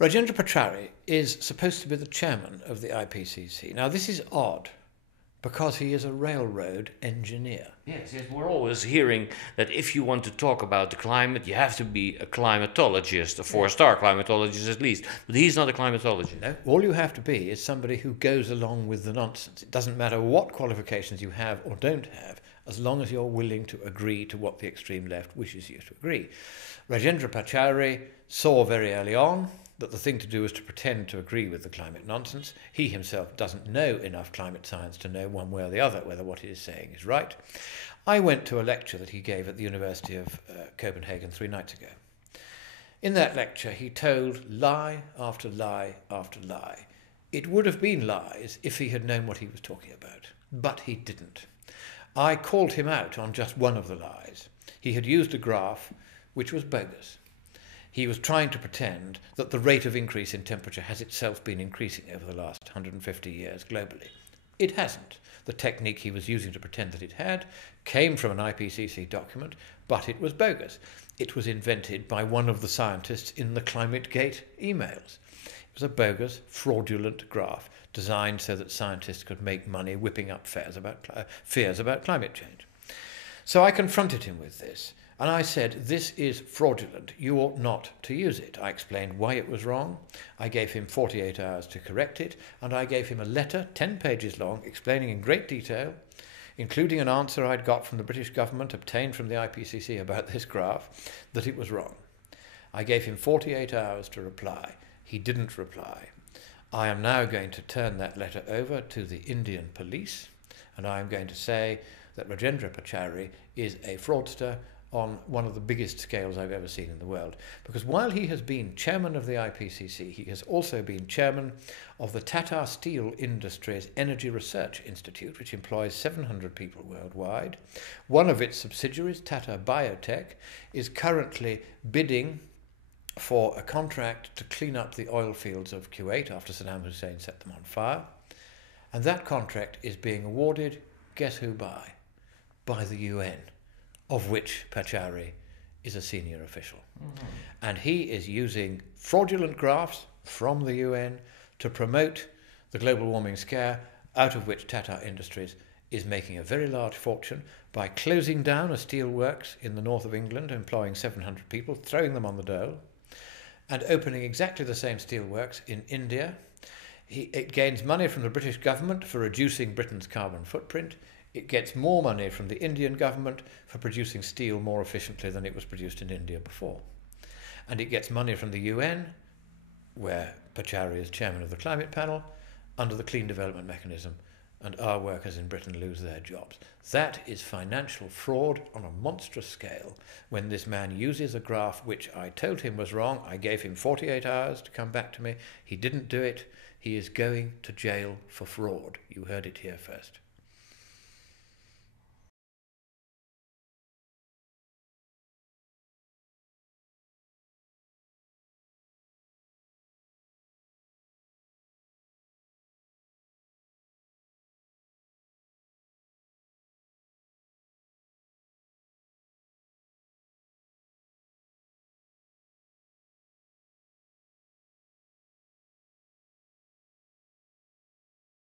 Rajendra Pachauri is supposed to be the chairman of the IPCC. Now, this is odd because he is a railroad engineer. Yes, we're always hearing that if you want to talk about the climate, you have to be a climatologist, a four-star climatologist at least. But he's not a climatologist. No, all you have to be is somebody who goes along with the nonsense. It doesn't matter what qualifications you have or don't have, as long as you're willing to agree to what the extreme left wishes you to agree. Rajendra Pachauri saw very early on that the thing to do is to pretend to agree with the climate nonsense. He himself doesn't know enough climate science to know one way or the other whether what he is saying is right. I went to a lecture that he gave at the University of Copenhagen 3 nights ago. In that lecture, he told lie after lie after lie. It would have been lies if he had known what he was talking about, but he didn't. I called him out on just one of the lies. He had used a graph which was bogus. He was trying to pretend that the rate of increase in temperature has itself been increasing over the last 150 years globally. It hasn't. The technique he was using to pretend that it had came from an IPCC document, but it was bogus. It was invented by one of the scientists in the ClimateGate emails. It was a bogus, fraudulent graph designed so that scientists could make money whipping up fears about climate change. So I confronted him with this. And I said, this is fraudulent. You ought not to use it. I explained why it was wrong. I gave him 48 hours to correct it. And I gave him a letter, 10 pages long, explaining in great detail, including an answer I'd got from the British government obtained from the IPCC about this graph, that it was wrong. I gave him 48 hours to reply. He didn't reply. I am now going to turn that letter over to the Indian police, and I am going to say that Rajendra Pachauri is a fraudster on one of the biggest scales I've ever seen in the world. Because while he has been chairman of the IPCC, he has also been chairman of the Tata Steel Industries Energy Research Institute, which employs 700 people worldwide. One of its subsidiaries, Tata Biotech, is currently bidding for a contract to clean up the oil fields of Kuwait after Saddam Hussein set them on fire. And that contract is being awarded, guess who by? By the UN, of which Pachauri is a senior official. Mm-hmm. And he is using fraudulent graphs from the UN to promote the global warming scare, out of which Tata Industries is making a very large fortune by closing down a steel works in the north of England, employing 700 people, throwing them on the dole, and opening exactly the same steel works in India. It gains money from the British government for reducing Britain's carbon footprint. It gets more money from the Indian government for producing steel more efficiently than it was produced in India before. And it gets money from the UN, where Pachauri is chairman of the climate panel, under the Clean Development Mechanism, and our workers in Britain lose their jobs. That is financial fraud on a monstrous scale when this man uses a graph which I told him was wrong. I gave him 48 hours to come back to me. He didn't do it. He is going to jail for fraud. You heard it here first.